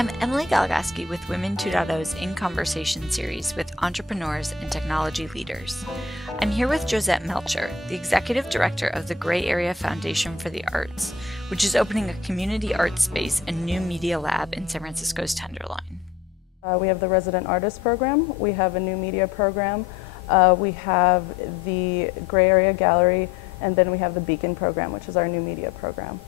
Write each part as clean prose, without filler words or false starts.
I'm Emily Galgaski with Women 2.0's In Conversation series with entrepreneurs and technology leaders. I'm here with Josette Melchor, the Executive Director of the Gray Area Foundation for the Arts, which is opening a community arts space and new media lab in San Francisco's Tenderloin. We have the Resident Artist Program, we have a new media program, we have the Gray Area Gallery, and then we have the Beacon program, which is our new media program.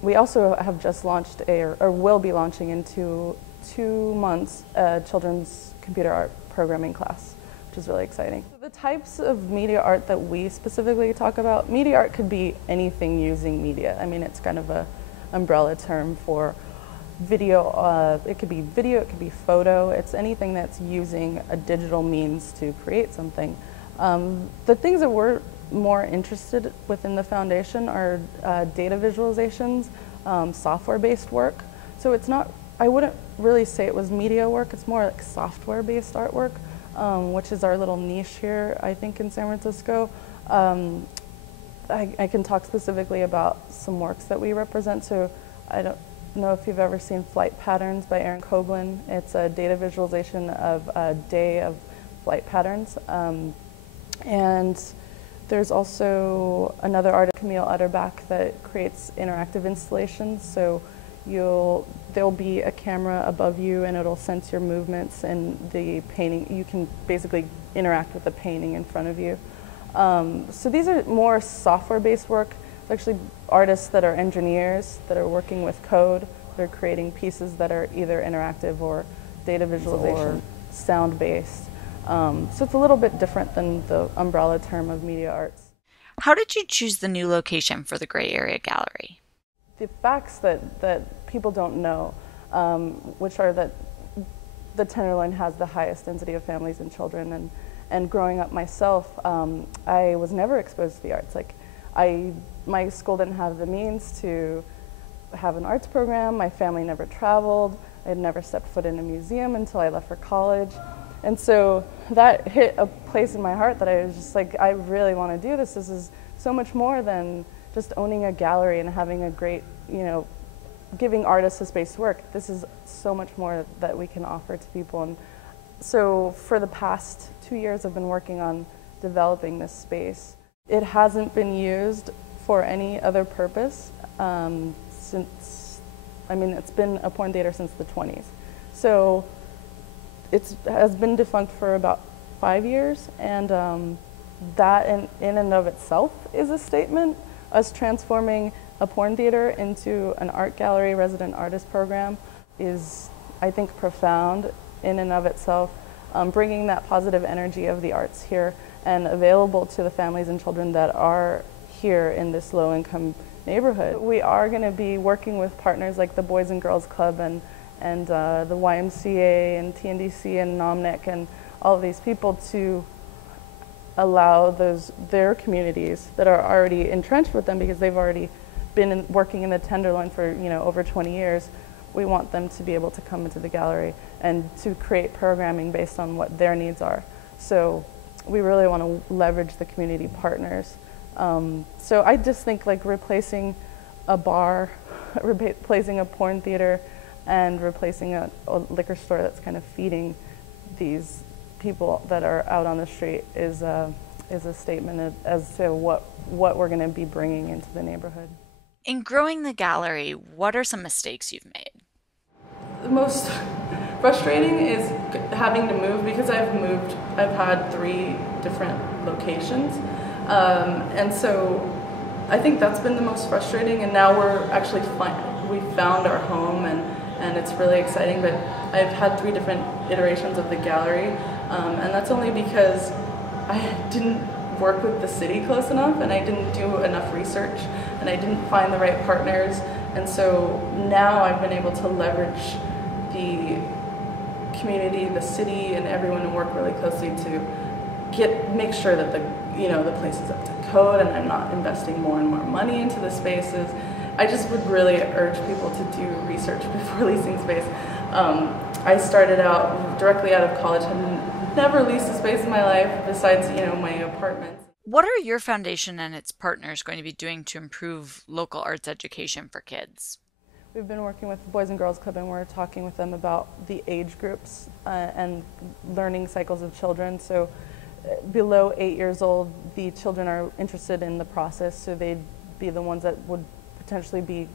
We also have just launched or will be launching in 2 months, a children's computer art programming class, which is really exciting. The types of media art that we specifically talk about, media art could be anything using media. I mean, it's kind of an umbrella term for video. It could be video, it could be photo. It's anything that's using a digital means to create something. The things that we're more interested within the foundation are data visualizations, software-based work. So it's not, I wouldn't really say it was media work, it's more like software-based artwork, which is our little niche here, I think, in San Francisco. I can talk specifically about some works that we represent. So I don't know if you've ever seen Flight Patterns by Aaron Koblin. It's a data visualization of a day of flight patterns. And there's also another artist, Camille Utterback, that creates interactive installations. So there'll be a camera above you and it'll sense your movements and the painting. You can basically interact with the painting in front of you. So these are more software-based work. It's actually artists that are engineers that are working with code. They're creating pieces that are either interactive or data visualization or sound-based. So it's a little bit different than the umbrella term of media arts. How did you choose the new location for the Gray Area Gallery? The facts that people don't know, which are that the Tenderloin has the highest density of families and children, and growing up myself, I was never exposed to the arts. Like, my school didn't have the means to have an arts program. My family never traveled. I had never stepped foot in a museum until I left for college. And so that hit a place in my heart that I was just like, I really want to do this. This is so much more than just owning a gallery and having a great, giving artists a space to work. This is so much more that we can offer to people. And so for the past 2 years, I've been working on developing this space. It hasn't been used for any other purpose since, it's been a porn theater since the 20s. So it has been defunct for about 5 years, and that in and of itself is a statement. Us transforming a porn theater into an art gallery resident artist program is, I think, profound in and of itself. Bringing that positive energy of the arts here and available to the families and children that are here in this low-income neighborhood. We are going to be working with partners like the Boys and Girls Club and the YMCA and TNDC and NOMNIC and all of these people to allow their communities that are already entrenched with them, because they've already been working in the Tenderloin for over 20 years. We want them to be able to come into the gallery and to create programming based on what their needs are. So we really want to leverage the community partners. So I just think, like, replacing a bar, replacing a porn theater, and replacing a liquor store that's kind of feeding these people that are out on the street is a statement as to what we're going to be bringing into the neighborhood. In growing the gallery, what are some mistakes you've made? The most frustrating is having to move, because I've had 3 different locations, and so I think that's been the most frustrating. And now we're actually we found our home, and it's really exciting. But I've had 3 different iterations of the gallery, and that's only because I didn't work with the city close enough, and I didn't do enough research, and I didn't find the right partners. And so now I've been able to leverage the community, the city, and everyone, and work really closely to make sure that the place is up to code, and I'm not investing more and more money into the spaces. I just would really urge people to do research before leasing space. I started out directly out of college, had never leased a space in my life besides my apartments. What are your foundation and its partners going to be doing to improve local arts education for kids? We've been working with the Boys and Girls Club, and we're talking with them about the age groups and learning cycles of children. So below 8 years old, the children are interested in the process, so they'd be the ones that would potentially be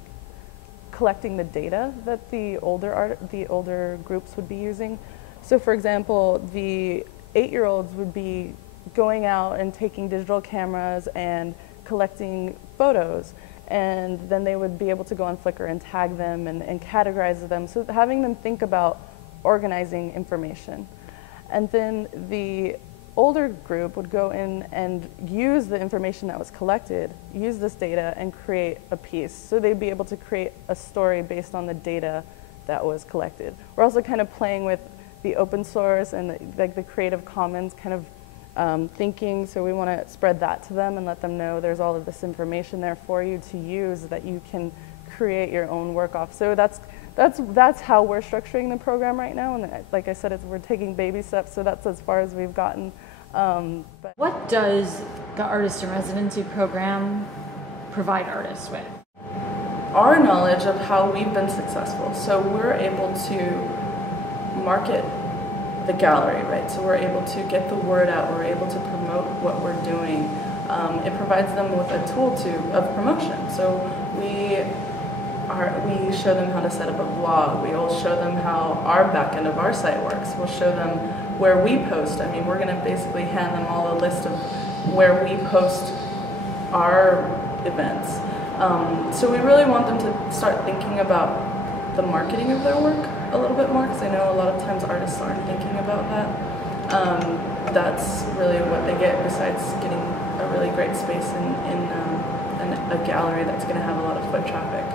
collecting the data that the older groups would be using. So for example, the 8-year-olds would be going out and taking digital cameras and collecting photos, and then they would be able to go on Flickr and tag them and categorize them, so having them think about organizing information. And then the older group would go in and use the information that was collected, use this data, and create a piece. So they'd be able to create a story based on the data that was collected. We're also kind of playing with the open source and the Creative Commons kind of thinking, so we want to spread that to them and let them know there's all of this information there for you to use that you can create your own work off. So that's how we're structuring the program right now, and like I said, we're taking baby steps, so that's as far as we've gotten. But what does the Artist in Residency program provide artists with? Our knowledge of how we've been successful, so we're able to market the gallery, right? So we're able to get the word out, we're able to promote what we're doing. It provides them with a tool of promotion. So we show them how to set up a blog. We'll show them how our back end of our site works. We'll show them where we post. I mean, we're going to basically hand them all a list of where we post our events. So we really want them to start thinking about the marketing of their work a little bit more, because I know a lot of times artists aren't thinking about that. That's really what they get, besides getting a really great space in a gallery that's going to have a lot of foot traffic.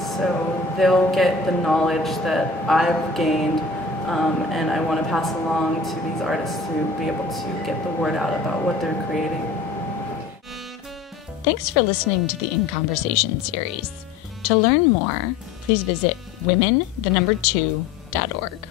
So they'll get the knowledge that I've gained, and I want to pass along to these artists to be able to get the word out about what they're creating. Thanks for listening to the In Conversation series. To learn more, please visit women2.org.